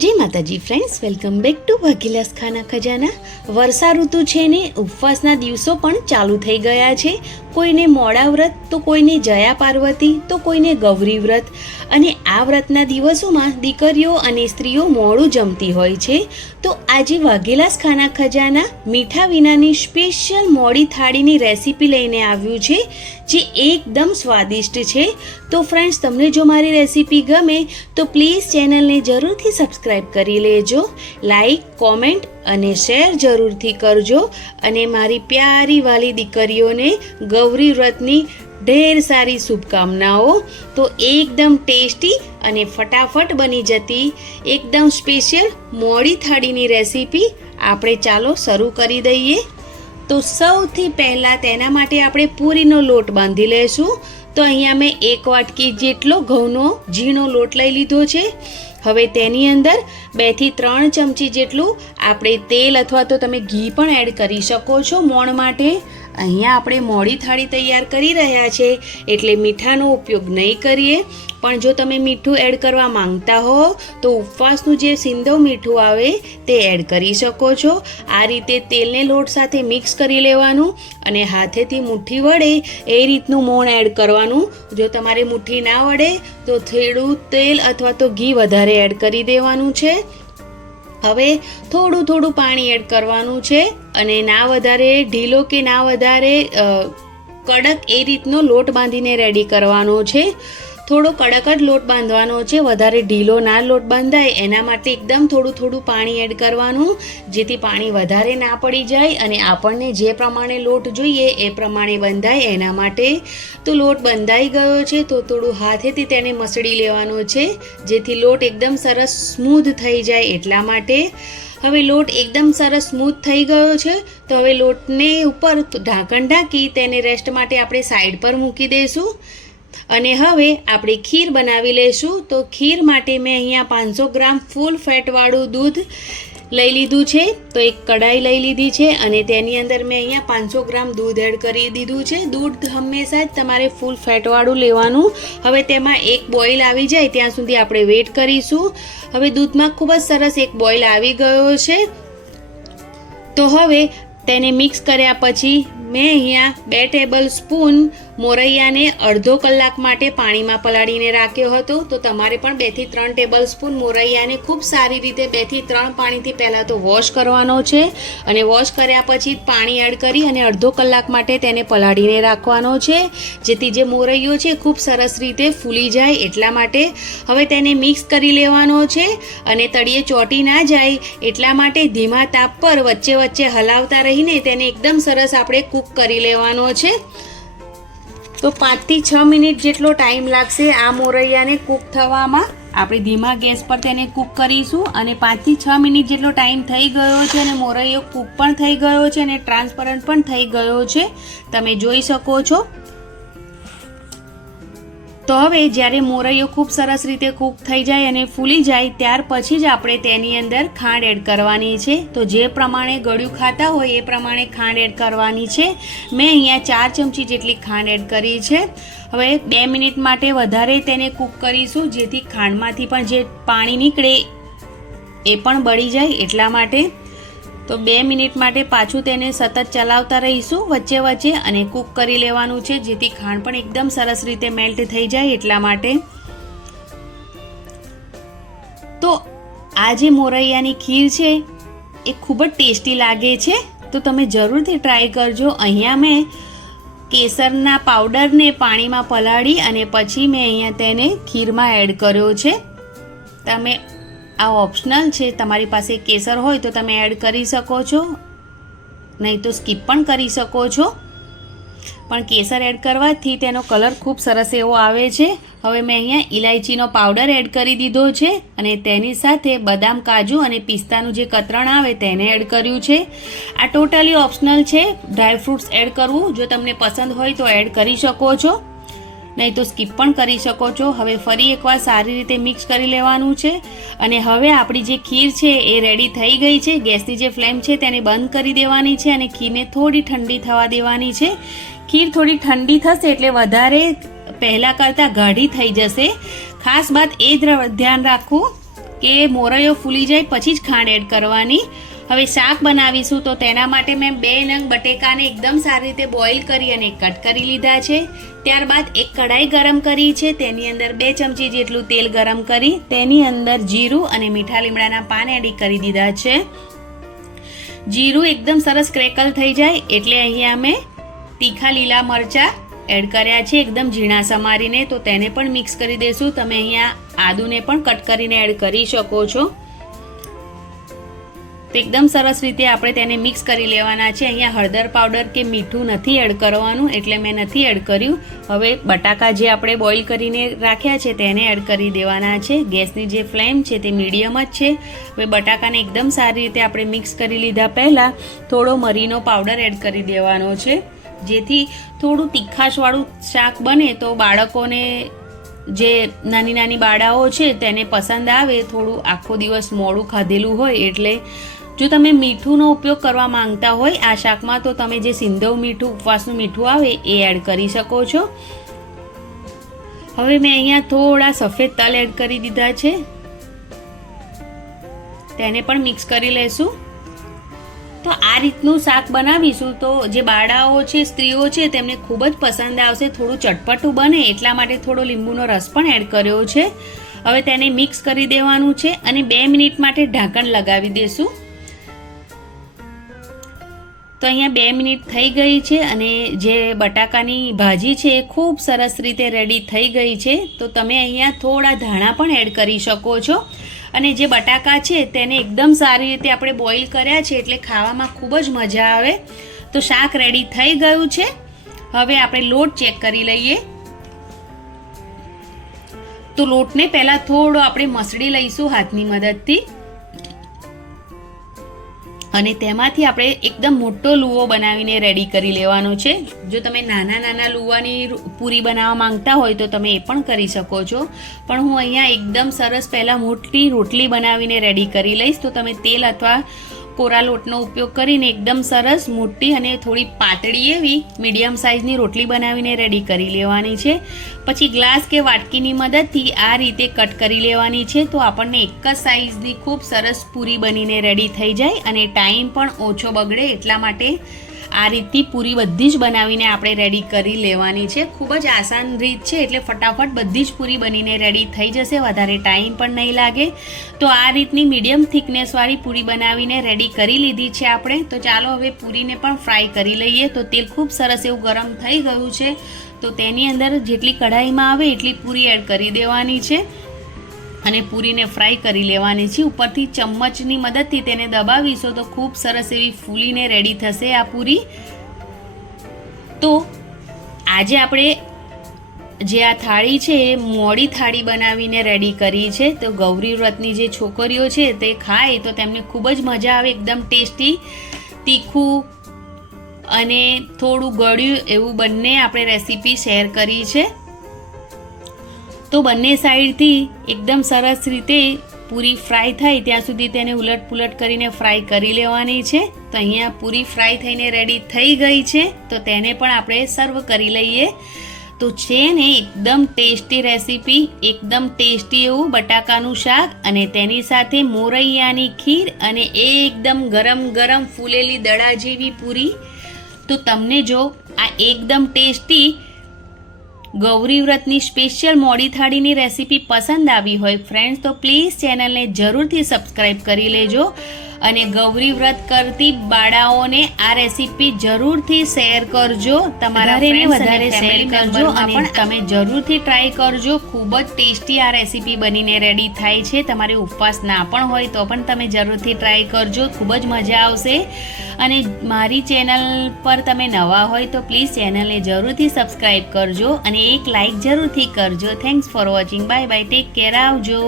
જય માતાજી friends welcome back to ભાગીલાસ ખાના ખજાના. વર્ષા ઋતુ છે ને ઉપવાસના દિવસો પણ ચાલુ થઈ ગયા છે. કોઈને મોડા વ્રત, તો કોઈને જયા પાર્વતી, તો કોઈને ગૌરી વ્રત. અને આ વ્રતના દિવસોમાં દીકરીઓ અને સ્ત્રીઓ મોડું જમતી હોય છે. તો આજે વાઘેલાસ ખાના ખજાના મીઠા વિનાની સ્પેશિયલ મોડી થાળીની રેસીપી લઈને આવ્યું છે, જે એકદમ સ્વાદિષ્ટ છે. તો ફ્રેન્ડ્સ તમને જો મારી રેસીપી ગમે, તો પ્લીઝ ચેનલને જરૂરથી સબસ્ક્રાઈબ કરી લેજો. લાઈક કોમેન્ટ અને શેર જરૂરથી કરજો અને મારી પ્યારી વાલી દીકરીઓને ગૌરી વ્રતની ઢેર સારી શુભકામનાઓ. તો એકદમ ટેસ્ટી અને ફટાફટ બની જતી એકદમ સ્પેશિયલ મોડી થાળીની રેસીપી આપણે ચાલો શરૂ કરી દઈએ. તો સૌથી પહેલાં તેના માટે આપણે પૂરીનો લોટ બાંધી લેશું. તો અહીંયા મેં એક વાટકી જેટલો ઘઉંનો ઝીણો લોટ લઈ લીધો છે. હવે તેની અંદર બેથી ત્રણ ચમચી જેટલું આપણે તેલ અથવા તો તમે ઘી પણ એડ કરી શકો છો મોણ માટે. અહીંયા આપણે મોડી થાળી તૈયાર કરી રહ્યા છે એટલે મીઠાનો ઉપયોગ નહીં કરીએ. પણ જો તમે મીઠું એડ કરવા માંગતા હો, તો ઉપવાસનું જે સિંધવ મીઠું આવે તે એડ કરી શકો છો. આ રીતે તેલને લોટ સાથે મિક્સ કરી લેવાનું અને હાથેથી મુઠ્ઠી વડે એ રીતનું મોણ એડ કરવાનું. જો તમારે મુઠ્ઠી ના વડે, તો થોડું તેલ અથવા તો ઘી વધારે એડ કરી દેવાનું છે. હવે થોડું થોડું પાણી એડ કરવાનું છે અને ના વધારે ઢીલો કે ના વધારે કડક એ રીતનો લોટ બાંધીને રેડી કરવાનો છે. થોડો કડક જ લોટ બાંધવાનો છે. વધારે ઢીલો ના લોટ બાંધાય. એના માટે એકદમ થોડું થોડું પાણી એડ કરવાનું, જેથી પાણી વધારે ના પડી જાય અને આપણને જે પ્રમાણે લોટ જોઈએ એ પ્રમાણે બંધાય. એના માટે તો લોટ બંધાઈ ગયો છે, તો થોડું હાથેથી તેને મસળી લેવાનો છે, જેથી લોટ એકદમ સરસ સ્મૂધ થઈ જાય એટલા માટે. હવે લોટ એકદમ સરસ સ્મૂથ થઈ ગયો છે, તો હવે લોટને ઉપર ઢાંકણ ઢાંકી તેને રેસ્ટ માટે આપણે સાઈડ પર મૂકી દઈશું અને હવે આપણે ખીર બનાવી લઈશું તો ખીર માટે મેં અહીંયા પાંચસો ગ્રામ ફૂલ ફેટવાળું દૂધ લઈ લીધું છે. તો એક કઢાઈ લઈ લીધી છે અને તેની અંદર મેં અહીંયા પાંચસો ગ્રામ દૂધ એડ કરી દીધું છે. દૂધ હંમેશા જ તમારે ફૂલ ફેટવાળું લેવાનું. હવે તેમાં એક બોઇલ આવી જાય ત્યાં સુધી આપણે વેઇટ કરીશું. હવે દૂધમાં ખૂબ જ સરસ એક બોઇલ આવી ગયો છે. તો હવે તેને મિક્સ કર્યા પછી મેં અહીંયા બે ટેબલ સ્પૂન મોરૈયાને અડધો કલાક માટે પાણીમાં પલાળીને રાખ્યો હતો. તો તમારે પણ બેથી ત્રણ ટેબલ સ્પૂન મોરૈયાને ખૂબ સારી રીતે બેથી ત્રણ પાણીથી પહેલાં તો વોશ કરવાનો છે અને વોશ કર્યા પછી પાણી એડ કરી અને અડધો કલાક માટે તેને પલાળીને રાખવાનો છે. જેથી જે મોરૈયો છે ખૂબ સરસ રીતે ફૂલી જાય એટલા માટે હવે તેને મિક્સ કરી લેવાનો છે અને તળિયે ચોટી ના જાય એટલા માટે ધીમા તાપ પર વચ્ચે વચ્ચે હલાવતા રહીને તેને એકદમ સરસ આપણે કૂક કરી લેવાનો છે. તો પાંચથી છ મિનિટ જેટલો ટાઈમ લાગશે આ મોરૈયાને કૂક થવામાં. આપણે ધીમા ગેસ પર તેને કૂક કરીશું અને પાંચથી છ મિનિટ જેટલો ટાઈમ થઈ ગયો છે અને મોરૈયો કૂક પણ થઈ ગયો છે અને ટ્રાન્સપરન્ટ પણ થઈ ગયો છે. તમે જોઈ શકો છો. તો હવે જ્યારે મોરૈયો ખૂબ સરસ રીતે કૂક થઈ જાય અને ફૂલી જાય, ત્યાર પછી જ આપણે તેની અંદર ખાંડ એડ કરવાની છે. તો જે પ્રમાણે ગળ્યું ખાતા હોય એ પ્રમાણે ખાંડ એડ કરવાની છે. મેં અહીંયા ચાર ચમચી જેટલી ખાંડ એડ કરી છે. હવે બે મિનિટ માટે વધારે તેને કૂક કરીશું, જેથી ખાંડમાંથી પણ જે પાણી નીકળે એ પણ બળી જાય એટલા માટે. તો બે મિનિટ માટે પાછું તેને સતત ચલાવતા રહીશું વચ્ચે વચ્ચે અને કૂક કરી લેવાનું છે, જેથી ખાંડ પણ એકદમ સરસ રીતે મેલ્ટ થઈ જાય એટલા માટે. તો આ જે મોરૈયાની ખીર છે, એ ખૂબ જ ટેસ્ટી લાગે છે. તો તમે જરૂરથી ટ્રાય કરજો. અહીંયા મેં કેસરના પાવડરને પાણીમાં પલાળી અને પછી મેં અહીંયા તેને ખીરમાં એડ કર્યો છે. તમે આ ઓપ્શનલ છે. તમારી પાસે કેસર હોય તો તમે એડ કરી શકો છો. નહીં તો સ્કીપ પણ કરી શકો છો. પણ કેસર એડ કરવાથી તેનો કલર ખૂબ સરસ એવો આવે છે. હવે મેં અહીંયા ઇલાયચીનો પાવડર એડ કરી દીધો છે અને તેની સાથે બદામ, કાજુ અને પિસ્તાનું જે કતરણ આવે તેને એડ કર્યું છે. આ ટોટલી ઓપ્શનલ છે. ડ્રાયફ્રૂટ્સ એડ કરવું. જો તમને પસંદ હોય તો એડ કરી શકો છો. નહીં તો સ્કીપ પણ કરી શકો છો. હવે ફરી એકવાર સારી રીતે મિક્સ કરી લેવાનું છે. અને હવે આપણી જે ખીર છે એ રેડી થઈ ગઈ છે. ગેસની જે ફ્લેમ છે તેને બંધ કરી દેવાની છે અને ખીરને થોડી ઠંડી થવા દેવાની છે. ખીર થોડી ઠંડી થશે એટલે વધારે પહેલાં કરતાં ગાઢી થઈ જશે. ખાસ વાત એ ધ્યાન રાખવું કે મોરૈયો ફૂલી જાય પછી જ ખાંડ એડ કરવાની. હવે શાક બનાવીશું તો તેના માટે મેં બે નંગ બટેકાને એકદમ સારી રીતે બોઇલ કરી અને કટ કરી લીધા છે. ત્યારબાદ એક કઢાઈ ગરમ કરી છે. તેની અંદર બે ચમચી જેટલું તેલ ગરમ કરી, તેની અંદર જીરું અને મીઠા લીમડાના પાન એડ કરી દીધા છે. જીરું એકદમ સરસ ક્રેકલ થઈ જાય એટલે અહીંયા મેં તીખા લીલા મરચાં એડ કર્યા છે. એકદમ ઝીણા સમારીને તો તેને પણ મિક્સ કરી દેશું. તમે અહીંયા આદુને પણ કટ કરીને એડ કરી શકો છો. તો એકદમ સરસ રીતે આપણે તેને મિક્સ કરી લેવાના છે. અહીંયા હળદર પાવડર કે મીઠું નથી એડ કરવાનું, એટલે મેં નથી એડ કર્યું. હવે બટાકા જે આપણે બોઇલ કરીને રાખ્યા છે તેને એડ કરી દેવાના છે. ગેસની જે ફ્લેમ છે તે મીડિયમ જ છે. હવે બટાકાને એકદમ સારી રીતે આપણે મિક્સ કરી લીધા પહેલાં. થોડો મરીનો પાવડર એડ કરી દેવાનો છે. જેથી થોડું તીખાશવાળું શાક બને તો બાળકોને જે નાની નાની બાળાઓ છે તેને પસંદ આવે. થોડું આખો દિવસ મોડું ખાધેલું હોય એટલે જો તમે મીઠુંનો ઉપયોગ કરવા માંગતા હોય આ શાકમાં, તો તમે જે સિંધવ મીઠું, ઉપવાસનું મીઠું આવે, એ એડ કરી શકો છો. હવે મેં અહીંયા થોડા સફેદ તલ એડ કરી દીધા છે. તેને પણ મિક્સ કરી લેશું. તો આ રીતનું શાક બનાવીશું, તો જે બાળાઓ છે, સ્ત્રીઓ છે, તેમને ખૂબ જ પસંદ આવશે. થોડું ચટપટું બને, એટલા માટે થોડો લીંબુનો રસ પણ એડ કર્યો છે. હવે તેને મિક્સ કરી દેવાનું છે અને બે મિનિટ માટે ઢાંકણ લગાવી દેશું. તો અહીંયા બે મિનિટ થઈ ગઈ છે અને જે બટાકાની ભાજી છે એ ખૂબ સરસ રીતે રેડી થઈ ગઈ છે. તો તમે અહીંયા થોડા ધાણા પણ એડ કરી શકો છો. અને જે બટાકા છે તેને એકદમ સારી રીતે આપણે બોઇલ કર્યા છે એટલે ખાવામાં ખૂબ જ મજા આવે. તો શાક રેડી થઈ ગયું છે. હવે આપણે લોટ ચેક કરી લઈએ. તો લોટને પહેલાં થોડો આપણે મસળી લઈશું હાથની મદદથી. અને તેમાંથી આપણે એકદમ મોટો લુવો બનાવીને રેડી કરી લેવાનો છે. જો તમે નાના નાના લુવાની પૂરી બનાવવા માંગતા હોય તો તમે એ પણ કરી શકો છો. પણ હું અહીંયા એકદમ સરસ પહેલાં મોટી રોટલી બનાવીને રેડી કરી લઈશ. તો તમે તેલ અથવા કોરા લોટનો ઉપયોગ કરીને એકદમ સરસ, મોટી અને થોડી પાતળી એવી મીડિયમ સાઇઝની રોટલી બનાવીને રેડી કરી લેવાની છે. પછી ગ્લાસ કે વાટકીની મદદથી આ રીતે કટ કરી લેવાની છે તો આપણને એક જ સાઇઝની ખૂબ સરસ પૂરી બનીને રેડી થઈ જાય અને ટાઈમ પણ ઓછો બગડે એટલા માટે આ રીતથી પૂરી બધી જ બનાવીને આપણે રેડી કરી લેવાની છે. ખૂબ જ આસાન રીત છે, એટલે ફટાફટ બધી જ પૂરી બનીને રેડી થઈ જશે. વધારે ટાઈમ પણ નહીં લાગે. તો આ રીતની મીડિયમ થિકનેસવાળી પૂરી બનાવીને રેડી કરી લીધી છે આપણે. તો ચાલો હવે પૂરીને પણ ફ્રાય કરી લઈએ. તો તેલ ખૂબ સરસ એવું ગરમ થઈ ગયું છે. તો તેની અંદર જેટલી કઢાઈમાં આવે એટલી પૂરી એડ કરી દેવાની છે. અને પૂરીને ફ્રાય કરી લેવાની છે. ઉપરથી ચમચની મદદથી તેને દબાવીશો તો ખૂબ સરસ એવી ફૂલીને રેડી થશે આ પૂરી. તો આજે આપણે જે આ થાળી છે એ મોડી થાળી બનાવીને રેડી કરી છે. તો ગૌરી વ્રતની જે છોકરીઓ છે તે ખાય તો તેમને ખૂબ જ મજા આવે, એકદમ ટેસ્ટી, તીખું અને થોડું ગળ્યું એવું બંને આપણે રેસીપી શેર કરી છે. તો બંને સાઈડથી એકદમ સરસ રીતે પૂરી ફ્રાય થાય ત્યાં સુધી તેને ઉલટ પુલટ કરીને ફ્રાય કરી લેવાની છે. તો અહીંયા પૂરી ફ્રાય થઈને રેડી થઈ ગઈ છે. તો તેને પણ આપણે સર્વ કરી લઈએ. તો છે ને એકદમ ટેસ્ટી રેસીપી, એકદમ ટેસ્ટી એવું બટાકાનું શાક અને તેની સાથે મોરૈયાની ખીર અને એકદમ ગરમ ગરમ ફૂલેલી દડા જેવી પૂરી. તો તમને જો આ એકદમ ટેસ્ટી ગૌરી વ્રતની સ્પેશિયલ મોડી થાળીની રેસીપી પસંદ આવી હોય ફ્રેન્ડ્સ તો પ્લીઝ ચેનલને જરૂરથી સબસ્ક્રાઈબ કરી લેજો. અને ગૌરી વ્રત કરતી બાળાઓને આ રેસીપી જરૂરથી શેર કરજો. તમારા વધારે શેર કરજો અને પણ તમે જરૂરથી ટ્રાય કરજો. ખૂબ જ ટેસ્ટી આ રેસીપી બનીને રેડી થાય છે. તમારે ઉપવાસ ના પણ હોય તો પણ તમે જરૂરથી ટ્રાય કરજો. ખૂબ જ મજા આવશે. અને મારી ચેનલ પર તમે નવા હોય તો પ્લીઝ ચેનલને જરૂરથી સબસ્ક્રાઈબ કરજો અને એક લાઈક જરૂરથી કરજો. Thanks for watching bye bye take care આવજો.